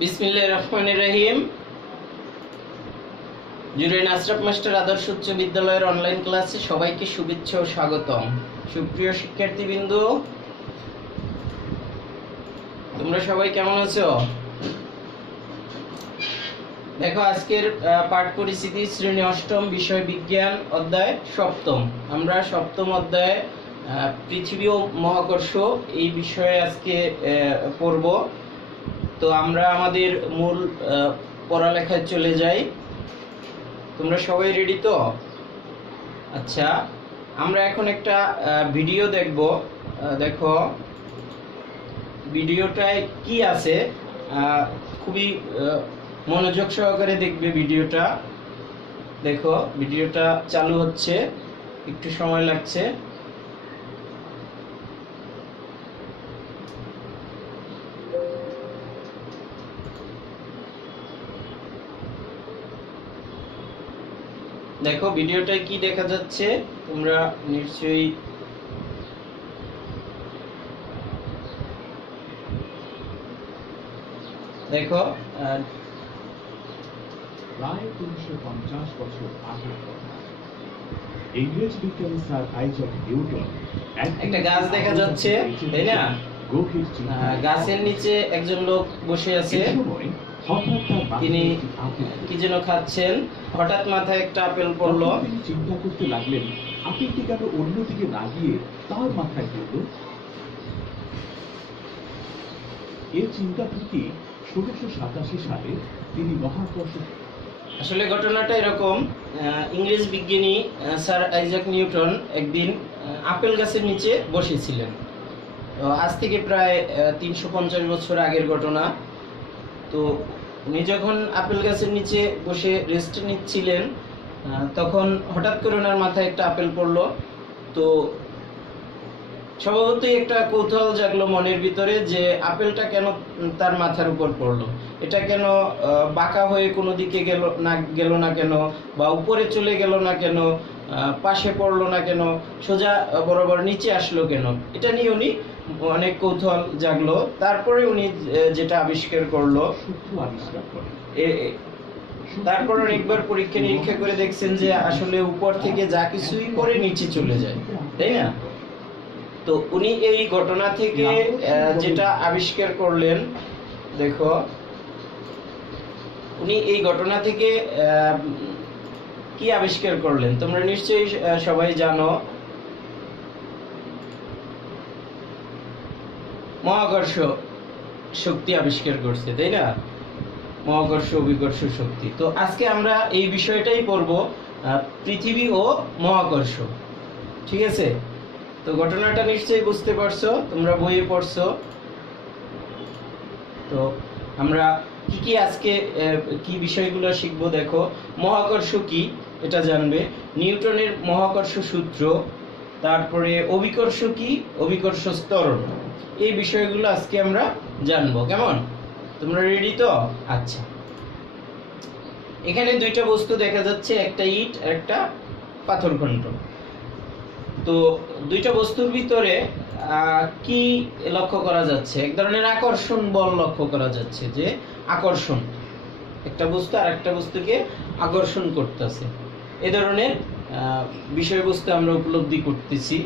বিসমিল্লাহির রহমানির রহিম। জুরাইন আশরাফ মাস্টার আদর্শ উচ্চ বিদ্যালয়ের অনলাইন ক্লাসে সবাইকে শুভেচ্ছা ও স্বাগতম। সুপ্রিয় শিক্ষার্থীবৃন্দ, তোমরা সবাই কেমন আছো? দেখো, আজকের পাঠ পরিচিতি শ্রেণী অষ্টম, বিষয় বিজ্ঞান, অধ্যায় সপ্তম। আমরা সপ্তম অধ্যায়ে পৃথিবী ও মহাকর্ষ এই বিষয়ে আজকে পড়ব। তো আমরা আমাদের মূল পড়ালেখায় চলে যাই। তোমরা সবাই রেডি তো? আচ্ছা, আমরা এখন একটা ভিডিও দেখব। দেখো ভিডিওটায় কি আছে, খুবই মনোযোগ সহকারে দেখবে ভিডিওটা। দেখো ভিডিওটা চালু হচ্ছে, একটু সময় লাগছে। দেখো ভিডিওটায় কি দেখা যাচ্ছে, তোমরা নিশ্চয়ই দেখো। প্রায় 350 বছর আগের কথা। ইংরেজ বিজ্ঞানী স্যার আইজাক নিউটন একটা গাছ দেখা যাচ্ছে, তাই না? গাছের নিচে একজন লোক বসে আছে, তিনি কি যেন খাচ্ছেন। হঠাৎ মাথায় একটা আপেল পড়লো। তিনি চিন্তা করতে লাগলেন, আপেলটি কেন অন্যদিকে না গিয়ে তার মাথায় পড়ল। এই চিন্তা থেকে 1687 সালে তিনি মহাকর্ষ। আসলে ঘটনাটা এরকম, ইংরেজ বিজ্ঞানী স্যার আইজাক নিউটন একদিন আপেল গাছের নিচে বসেছিলেন। আজ থেকে প্রায় 350 বছর আগের ঘটনা। তো উনি যখন আপেল গাছের নিচে বসে রেস্ট নিচ্ছিলেন, তখন হঠাৎ করে ওনার মাথায় একটা আপেল পড়লো। তো স্বভাবতই একটা কৌতূহল জাগলো মনের ভিতরে যে আপেলটা কেন তার মাথার উপর পড়লো, এটা কেন বাঁকা হয়ে কোনো দিকে গেল না কেন, বা উপরে চলে গেল না কেন, পাশে পড়লো না কেন, সোজা বরাবর নিচে আসলো কেন, এটা নিয়ে উনি অনেক কৌতূহল জাগলো। তারপরে উনি যেটা আবিষ্কার করলো, তারপর অনেকবার পরীক্ষা নিরীক্ষা করে দেখছেন যে আসলে উপর থেকে যা কিছুই পড়ে নিচে চলে যায়, তাই না? তো উনি এই ঘটনা থেকে যেটা আবিষ্কার করলেন, দেখো উনি এই ঘটনা থেকে কি আবিষ্কার করলেন তোমরা নিশ্চয়ই সবাই জানো। মহাকর্ষ শক্তি আবিষ্কার করছে, তাই না? মহাকর্ষ অভিকর্ষ শক্তি। তো আজকে আমরা এই বিষয়টাই পড়ব, পৃথিবী ও মহাকর্ষ। ঠিক আছে? তো ঘটনাটা নিশ্চয়ই বুঝতে পারছো, তোমরা বইয়ে পড়ছো। তো আমরা কি আজকে কি বিষয়গুলো শিখবো। দেখো, মহাকর্ষ কি এটা জানবে, নিউটনের মহাকর্ষ সূত্র, তারপরে অভিকর্ষ কি, অভিকর্ষ ত্বরণ, এই বিষয়গুলো আজকে আমরা জানবো। কেমন? তোমরা রেডি তো? আচ্ছা, এখানে দুইটা বস্তু দেখা যাচ্ছে, একটা ইট আর একটা পাথরখণ্ড। তো দুইটা বস্তুর ভিতরে কি লক্ষ্য করা যাচ্ছে? এক ধরনের আকর্ষণ বল লক্ষ্য করা যাচ্ছে, যে আকর্ষণ, একটা বস্তু আর একটা বস্তুকে আকর্ষণ করতেছে, এ ধরনের বিষয়বস্তু আমরা উপলব্ধি করতেছি।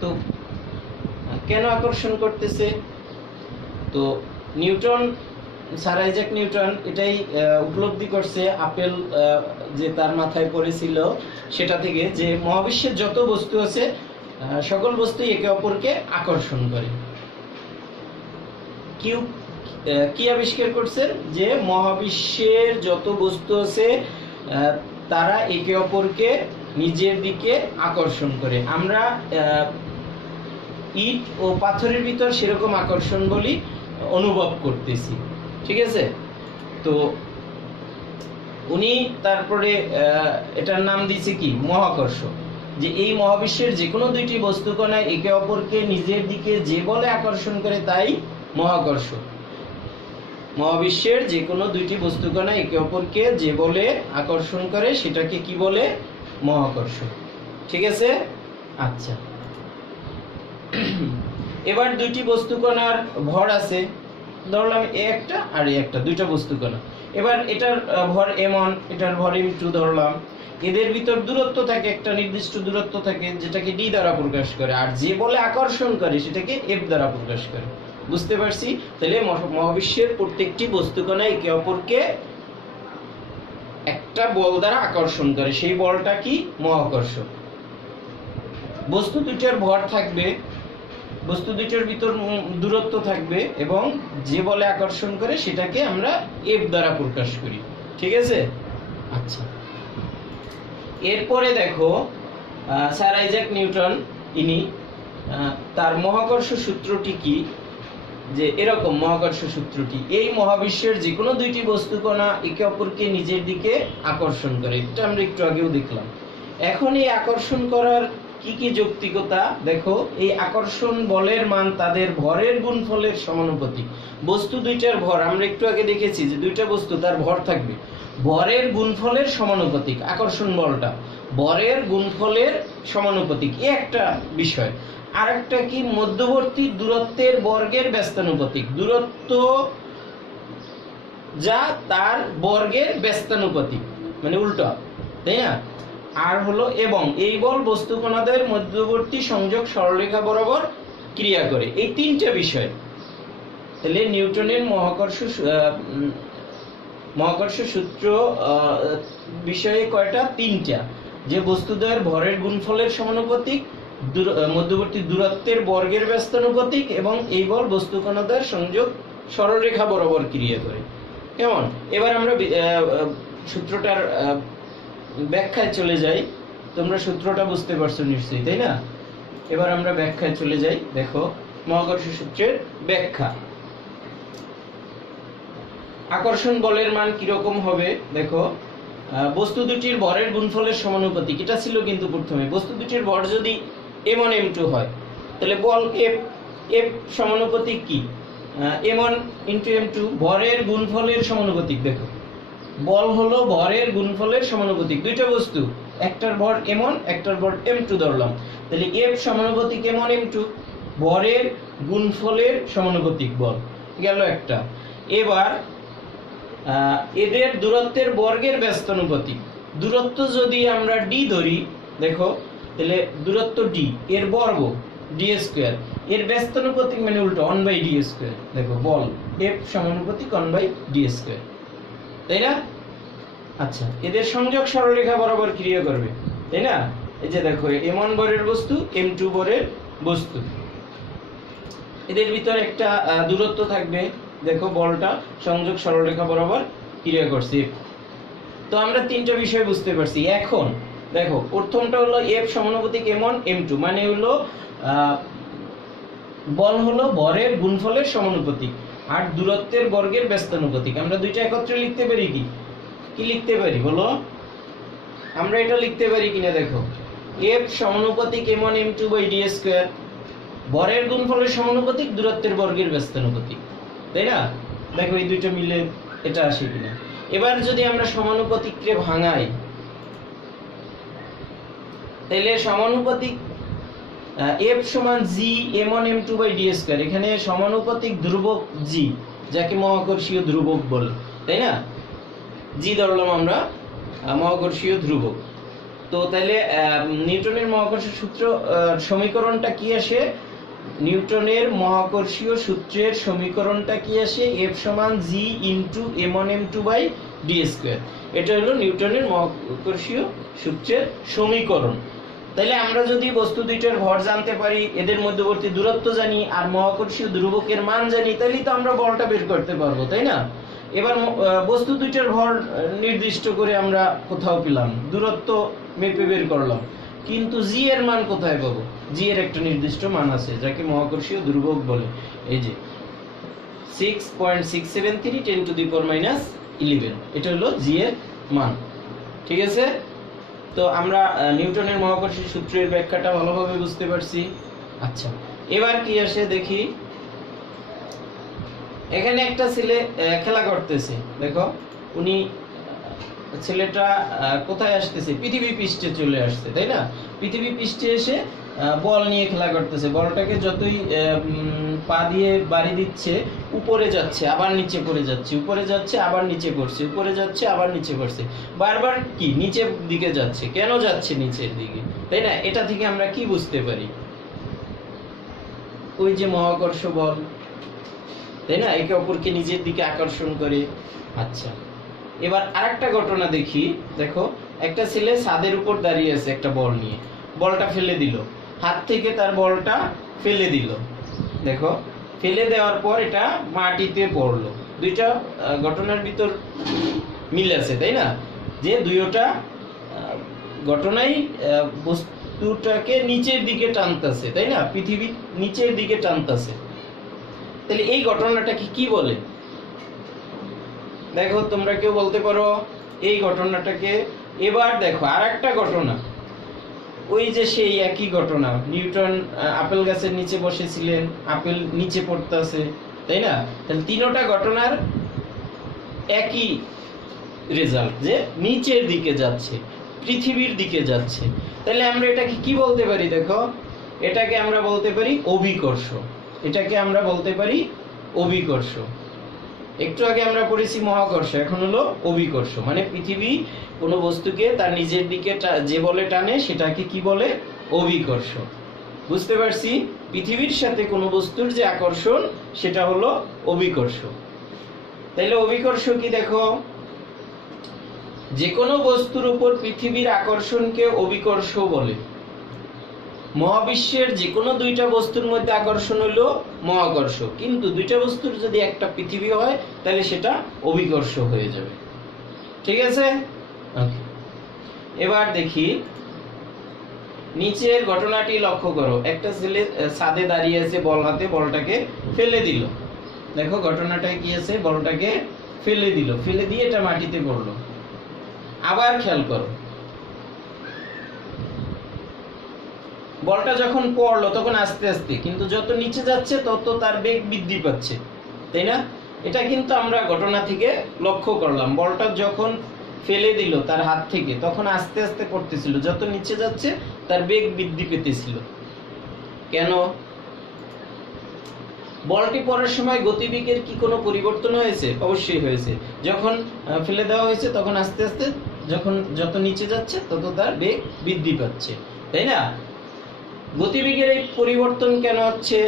তো কেন আকর্ষণ করতেছে? তো নিউটন, স্যার আইজাক নিউটন এটাই উপলব্ধি করছে আপেল যে তার মাথায় পড়েছিল সেটা থেকে, যে মহাবিশ্বের যত বস্তু আছে সকল বস্তুই একে অপরকে আকর্ষণ করে। কি আবিষ্কার করছেন? যে মহাবিশ্বের যত বস্তু আছে তারা একে অপরকে নিজের দিকে আকর্ষণ করে। আমরা ইট ও পাথরের ভিতর সেরকম আকর্ষণ বলি অনুভব করতেছি। ঠিক আছে? তো উনি তারপরে এটার নাম দিয়েছে কি? মহাকর্ষ। যে এই মহাবিশ্বের যে কোনো দুইটি বস্তুকণা একে অপরকে নিজের দিকে যে বলে আকর্ষণ করে তাই মহাকর্ষ। মহাবিশ্বের যে কোনো দুইটি বস্তুকণা একে অপরকে যে বলে আকর্ষণ করে সেটাকে কি বলে? মহাকর্ষ। ঠিক আছে? আচ্ছা, এবার দুইটি বস্তুকণার ভর আছে, ধরলাম এ একটা আর এ একটা, দুইটা বস্তু কণা। এবার এটার ভর m1, এটার ভর m2 ধরলাম। এদের ভিতর দূরত্ব থাকে, একটা নির্দিষ্ট দূরত্ব থাকে যেটাকে d দ্বারা প্রকাশ করে, আর যে বলে আকর্ষণ করে সেটাকে f দ্বারা প্রকাশ করে। বুঝতে পারছি? তাহলে মহাবিশ্বের প্রত্যেকটি বস্তু কণা একে অপরকে একটা বল দ্বারা আকর্ষণ করে, সেই বলটা কি? মহাকর্ষ। বস্তু দুইটার ভর থাকবে, বস্তু দুইটার ভিতর দূরত্ব থাকবে, এবং যে বলে আকর্ষণ করে সেটাকে আমরা এফ দ্বারা প্রকাশ করি। ঠিক আছে? আচ্ছা, এরপরে দেখো স্যার আইজ্যাক নিউটন, ইনি তার মহাকর্ষ সূত্রটি কি? যে এরকম মহাকর্ষ সূত্রটি, এই মহাবিশ্বের যে কোনো দুইটি বস্তু কণা একে অপরকে নিজের দিকে আকর্ষণ করে, এটা আমরা একটু আগেও দেখলাম। এখন এই আকর্ষণ করার কি কি যৌক্তিকতা দেখো। এই আকর্ষণ বলের মান তাদের ভরের গুণফলের সমানুপাতিক। বস্তু দুইটার ভর আমরা একটু আগে দেখেছি যে দুইটা বস্তু তার ভর থাকবে, ভরের গুণফলের সমানুপাতিক। আকর্ষণ বলটা ভরের গুণফলের সমানুপাতিক, এই একটা বিষয়। আর একটা কি? মধ্যবর্তী দূরত্বের বর্গের ব্যস্তানুপাতিক। দূরত্ব যা তার বর্গের ব্যস্তানুপাতিক, মানে উল্টা, তাই না? আর হলো এবং এই বল বস্তু কণাদের মধ্যবর্তী সংযোগ সরলরেখা বরাবর ক্রিয়া করে। এই তিনটা বিষয়। তাহলে নিউটনের মহাকর্ষ সূত্র বিষয়ে কয়টা? তিনটা। যে বস্তুদ্বয়ের ভরের গুণফলের সমানুপাতিক, মধ্যবর্তী দূরত্বের বর্গের ব্যস্তানুপাতিক, এবং এই বল বস্তু কণাদের সংযোগ সরলরেখা বরাবর ক্রিয়া করে। কেমন? এবার আমরা সূত্রটার ব্যাখ্যায় চলে যাই। তোমরা সূত্রটা বুঝতে পারছো নিশ্চয়ই, তাই না? এবার আমরা ব্যাখ্যায় চলে যাই। দেখো মহাকর্ষ সূত্রের ব্যাখ্যা। আকর্ষণ বলের মান কিরকম হবে দেখো। বস্তু দুটির ভরের গুণফলের সমানুপাতিক, এটা ছিল কিন্তু প্রথমে। বস্তু দুটির ভর যদি m1 m2 হয়, তাহলে বল f সমানুপাতিক কি? m1 * m2, ভরের গুণফলের সমানুপাতিক। দেখো বল হলো ভরের গুণফলের সমানুপাতিক। দুইটা বস্তু, একটার ভর m1, একটার ভর m2 ধরলাম, তাহলে f সমানুপাতিক m1 m2, ভরের গুণফলের সমানুপাতিক বল গেল একটা। এবার এদের দূরত্বের বর্গের ব্যস্তানুপাতিক। দূরত্ব যদি আমরা d ধরি, দেখো তাহলে দূরত্ব d, এর বর্গ d², এর ব্যস্তানুপাতিক মানে উল্টো 1/d²। দেখো বল f সমানুপাতিক 1/d², তাই না? আচ্ছা, এদের সংযোগ সরলরেখা বরাবর ক্রিয়া করবে, তাই না? এই যে দেখো m1 ভরের বস্তু, m2 ভরের বস্তু, এদের ভিতর একটা দূরত্ব থাকবে। দেখো বলটা সংযোগ সরলরেখা বরাবর ক্রিয়া করছে। তো আমরা তিনটা বিষয় বুঝতে পারছি। এখন দেখো প্রথমটা হলো f সমানুপাতিক m1 m2, মানে হলো বল হলো ভরের গুণফলের সমানুপাতিক আর দূরত্বের বর্গের ব্যস্তানুপাতিক। আমরা দুইটা একত্রে লিখতে পারি কি? কি লিখতে পারি বলো? আমরা এটা লিখতে পারি কিনা দেখো, f সমানুপাতিক m1 m2/d², ভরের গুণফলের সমানুপাতিক, দূরত্বের বর্গের ব্যস্তানুপাতিক, তাই না? দেখো এই দুইটা মিলে এটা আসে কিনা। এবার যদি আমরা সমানুপাতিককে ভাঙাই, তাহলে সমানুপাতিক f সমান g m1 m2/d², এখানে সমানুপাতিক ধ্রুবক g, যাকে মহাকর্ষীয় ধ্রুবক বলে, তাই না? g ধরলাম আমরা মহাকর্ষীয় ধ্রুবক। তো তাহলে নিউটনের মহাকর্ষ সূত্র সমীকরণটা কি আসে? নিউটনের মহাকর্ষীয় সূত্রের সমীকরণটা কি আসে? f সমান g * m1 m2/d²। এটা হলো নিউটনের মহাকর্ষীয় সূত্রের সমীকরণ। তাহলে আমরা যদি বস্তু দুইটার ভর জানতে পারি, এদের মধ্যবর্তী দূরত্ব জানি, আর মহাকর্ষীয় ধ্রুবকের মান জানি, তাহলে তো আমরা বলটা বের করতে পারবো, তাই না? এবার বস্তু দুইটার ভর নির্দিষ্ট করে আমরা কোথাও পেলাম, দূরত্ব মেপে বের করলাম, কিন্তু জি এর মান কোথায় পাবো? জি এর একটা নির্দিষ্ট মান আছে, যাকে মহাকর্ষীয় ধ্রুবক বলে। এই যে 6.673 × 10⁻11, এটা হলো জি এর মান। ঠিক আছে? তো আমরা নিউটনের মহাকর্ষীয় সূত্রের ব্যাখ্যাটা ভালোভাবে বুঝতে পারছি। আচ্ছা, এবার কি আসে দেখি। এখানে একটা ছেলে খেলা করতেছে। দেখো ছেলেটা কোথায় আসতেছে? পৃথিবী পৃষ্ঠে চলে আসছে, তাই না? পৃথিবী পৃষ্ঠে এসে বল নিয়ে খেলা করতেছে, বলটাকে যতই পা দিয়ে বাড়ি দিচ্ছে উপরে যাচ্ছে আবার নিচে পড়ে যাচ্ছে, উপরে যাচ্ছে আবার নিচে পড়ছে, উপরে যাচ্ছে আবার নিচে পড়ছে, বারবার কি নিচের দিকে যাচ্ছে। কেন যাচ্ছে নিচের দিকে, তাই না? এটা থেকে আমরা কি বুঝতে পারি? ওই যে মহাকর্ষ বল, তাই না, একে অপরকে নিজের দিকে আকর্ষণ করে। আচ্ছা, এবার আরেকটা ঘটনা দেখি। দেখো, একটা ছেলে ছাদের উপর দাঁড়িয়ে আছে একটা বল নিয়ে, বলটা ফেলে দিল, হাত থেকে তার বলটা ফেলে দিল। দেখো, ফেলে দেওয়ার পর এটা মাটিতে পড়লো। দুইটা ঘটনার ভিতর মিল আছে, তাই না? যে দুইটা ঘটনাই বস্তুটাকে নিচের দিকে টানতেছে, তাই না? পৃথিবী নিচের দিকে টানতেছে। তাহলে এই ঘটনাটাকে কি বলে? দেখো, তোমরা কেউ বলতে পারো এই ঘটনাটাকে। এবার দেখো আরেকটা ঘটনা, ওই যে সেই একই ঘটনা, নিউটন আপেল গাছের নিচে বসেছিলেন, আপেল নিচে পড়তেছে, তাই না? তাহলে তিনটা ঘটনার একই রেজাল্ট, যে নিচের দিকে যাচ্ছে, পৃথিবীর দিকে যাচ্ছে। তাহলে আমরা এটাকে কি বলতে পারি? দেখো, এটাকে আমরা বলতে পারি অভিকর্ষ। এটাকে আমরা বলতে পারি অভিকর্ষ। একটু আগে আমরা পড়েছি মহাকর্ষ, এখন হলো অভিকর্ষ। মানে পৃথিবী কোনো বস্তুকে তার নিজের দিকে যে বলে টানে সেটাকে কি বলে? অভিকর্ষ। বুঝতে পারছি? পৃথিবীর সাথে কোনো বস্তুর যে আকর্ষণ সেটা হলো অভিকর্ষ। তাইলে অভিকর্ষ কি? দেখো, যে কোনো বস্তুর উপর পৃথিবীর আকর্ষণকে অভিকর্ষ বলে। মহাবিশ্বের যে কোনো দুইটা বস্তুর মধ্যে আকর্ষণ হলো মহাকর্ষ, কিন্তু দুইটা বস্তুর যদি একটা পৃথিবী হয় তাহলে সেটা অভিকর্ষ হয়ে যাবে। ঠিক আছে? এবার দেখি নিচের ঘটনাটি লক্ষ্য করো। একটা ছেলে ছাদে দাঁড়িয়ে আছে, বল হাতে, বলটাকে ফেলে দিল। দেখো ঘটনাটা কি আছে, বলটাকে ফেলে দিল, ফেলে দিয়ে এটা মাটিতে পড়লো। আবার খেয়াল করো, বলটা যখন পড়লো তখন আস্তে আস্তে, কিন্তু যত নিচে যাচ্ছে তত তার বেগ বৃদ্ধি পাচ্ছে, তাই না? এটা কিন্তু আমরা ঘটনা থেকে লক্ষ্য করলাম। বলটা যখন ফেলে দিল তার হাত থেকে তখন আস্তে আস্তে পড়তেছিল, যত নিচে যাচ্ছে তার বেগ বৃদ্ধি পেতেছিল। কেন? বলটি পড়ার সময় গতিবেগের কি কোনো পরিবর্তন হয়েছে? অবশ্যই হয়েছে। যখন ফেলে দেওয়া হয়েছে তখন আস্তে আস্তে, যখন যত নিচে যাচ্ছে তত তার বেগ বৃদ্ধি পাচ্ছে, তাই না? গতিবেগের এই পরিবর্তন কেন হচ্ছে?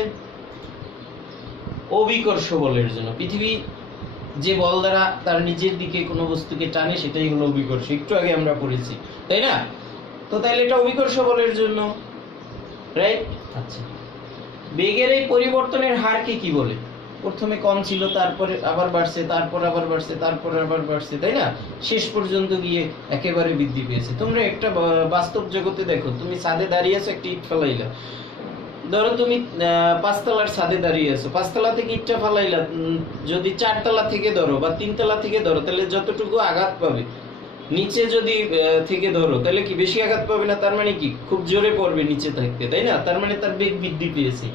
অভিকর্ষ বলের জন্য। পৃথিবী যে বল দ্বারা তার নিজের দিকে কোনো বস্তুকে টানে সেটাই হলো অভিকর্ষ। একটু আগে আমরা পড়েছি, তাই না? তো তাহলে এটা অভিকর্ষ বলের জন্য, রাইট? আচ্ছা, বেগের এই পরিবর্তনের হারকে কি বলে? প্রথমে কম ছিল, তারপরে আবার বাড়ছে, তারপর আবার বাড়ছে, তারপর আবার বাড়ছে, তাই না? শেষ পর্যন্ত গিয়ে একেবারে বৃদ্ধি পেয়েছে। তোমরা একটা বাস্তব জগতে দেখো, তুমি ছাদে দাঁড়িয়ে আছো, একটা ইট ফেলাইলা। ধরো তুমি 5 তলার ছাদে দাঁড়িয়ে আছো, 5 তলা থেকে ইটটা ফেলাইলা, যদি 4 তলা থেকে ধরো বা 3 তলা থেকে ধরো, তাহলে যতটুকু আঘাত পাবে, নিচে যদি থেকে ধরো তাহলে কি বেশি আঘাত পাবে না? তার মানে কি খুব জোরে পড়বে নিচে থাকতে, তাই না? তার মানে তার বেগ বৃদ্ধি পেয়েছে।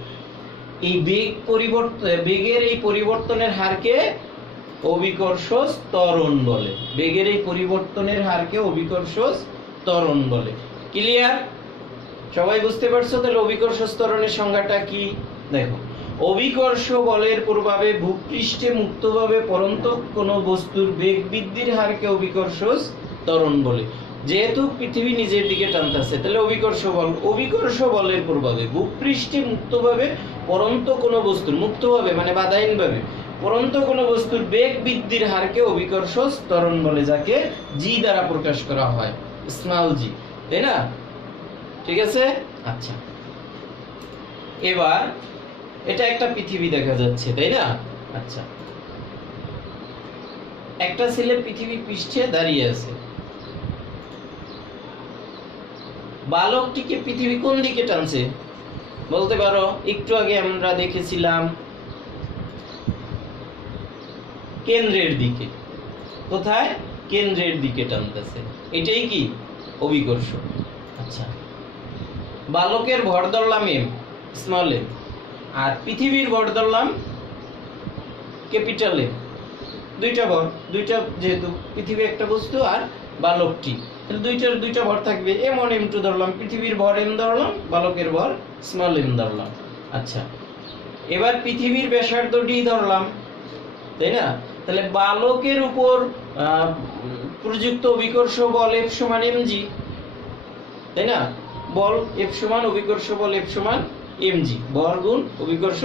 এই বেগ পরিবর্তন, বেগের এই পরিবর্তনের হারকে অভিকর্ষ ত্বরণ বলে। বেগের এই পরিবর্তনের হারকে অভিকর্ষ ত্বরণ বলে। ক্লিয়ার? সবাই বুঝতে পারছো? তাহলে অভিকর্ষ ত্বরণের সংজ্ঞাটা কি? দেখো, অভিকর্ষ বলের প্রভাবে ভূপৃষ্ঠে মুক্তভাবে পড়ন্ত কোনো বস্তুর বেগ বৃদ্ধির হারকে অভিকর্ষ ত্বরণ বলে। যেহেতু পৃথিবী নিজের দিকে টানতেছে তাহলে অভিকর্ষ বল। অভিকর্ষ বলের প্রভাবে ভূপৃষ্ঠে মুক্তভাবে পড়ন্ত কোনো বস্তুর, মুক্তভাবে মানে বাধাহীনভাবে পড়ন্ত কোনো বস্তুর বেগ বৃদ্ধির হারকে অভিকর্ষ ত্বরণ বলে, যাকে জি দ্বারা প্রকাশ করা হয়, স্মল জি, তাই না? ঠিক আছে? আচ্ছা, এবার এটা একটা পৃথিবী দেখা যাচ্ছে, তাই না? আচ্ছা, একটা ছেলে পৃথিবী পৃষ্ঠে দাঁড়িয়ে আছে, বালকটিকে পৃথিবী কোন দিকে টানছে বলতে পারো? একটু আগে আমরা দেখেছিলাম কেন্দ্রের দিকে। কোথায়? কেন্দ্রের দিকে টানতেছে। এটাই কি? অভিকর্ষ। আচ্ছা, বালকের ভর ধরলাম এম, স্মল এম, আর পৃথিবীর ভর ধরলাম ক্যাপিটাল এম। দুইটা ভর, দুইটা, যেহেতু পৃথিবী একটা বস্তু আর বালকটি তাহলে দুইটা ভর থাকবে, m1 m2 ধরলাম, পৃথিবীর ভর m ধরলাম, বালকের ভর স্মল m ধরলাম। আচ্ছা, এবার পৃথিবীর ব্যাসার্ধ d ধরলাম, তাই না? তাহলে বালকের উপর প্রযুক্ত অভিকর্ষ বল F সমান mg, তাই না? বল F সমান অভিকর্ষ বল F সমান mg, ভর গুণ অভিকর্ষ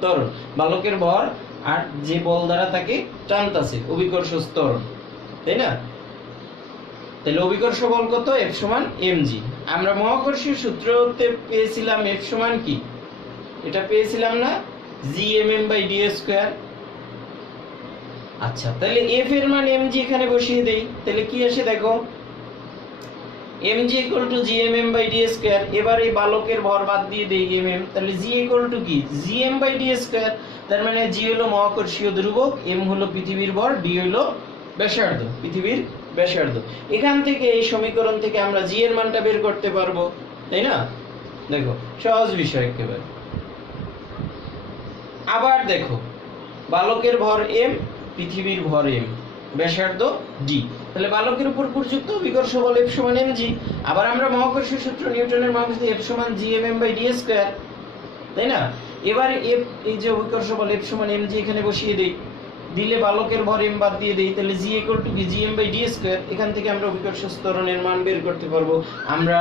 ত্বরণ, বালকের ভর আর যে বল দ্বারা তাকে টানতাছে অভিকর্ষ ত্বরণ, তাই না? তাহলে অভিকর্ষ বল কত? F সমান mg। আমরা মহাকর্ষীয় সূত্রতে পেয়েছিলাম F সমান কি? এটা পেয়েছিলাম না, gmm/d²। আচ্ছা, তাহলে F এর মান mg এখানে বসিয়ে দেই, তাহলে কি আসে দেখো, mg = gmm/d²। এবার এই বালকের ভর বাদ দিয়ে দেই mm, তাহলে g = কি? gm/d²। তার মানে g হলো মহাকর্ষীয় ধ্রুবক, m হলো পৃথিবীর ভর, d হলো ব্যাসার্ধ, পৃথিবীর ব্যাসার্ধ। এখান থেকে এই সমীকরণ থেকে আমরা g এর মানটা বের করতে পারবো, তাই না? দেখো, সহজ বিষয় একেবারে। আবার দেখো, বালকের ভর m, পৃথিবীর ভর m, ব্যাসার্ধ d, তাহলে বালকের উপর প্রযুক্ত অভিকর্ষ বল F সমান mg। আবার আমরা মহাকর্ষীয় সূত্র, নিউটনের মহাকর্ষ, F সমান gmm/d², তাই না? এবার F, এই যে অভিকর্ষ বল F সমান mg এখানে বসিয়ে দেই, দিলে বালকের ভর m বাদ দিয়ে দেই, তাহলে g = কি? gm/d²। এখান থেকে আমরা অভিকর্ষ ত্বরণের মান বের করতে পারবো। আমরা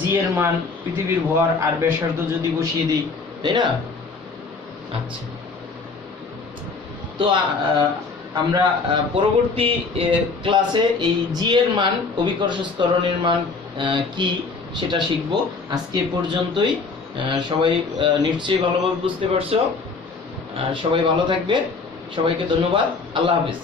g এর মান, পৃথিবীর ভর আর ব্যাসার্ধ যদি বসিয়ে দিই, তাই না? আচ্ছা, তো আমরা পরবর্তী ক্লাসে এই জি এর মান, অভিকর্ষ ত্বরণের মান কি সেটা শিখব। আজকে পর্যন্তই। সবাই নিশ্চয়ই ভালোভাবে বুঝতে পারছো। সবাই ভালো থাকবে, সবাইকে ধন্যবাদ, আল্লাহ হাফেজ।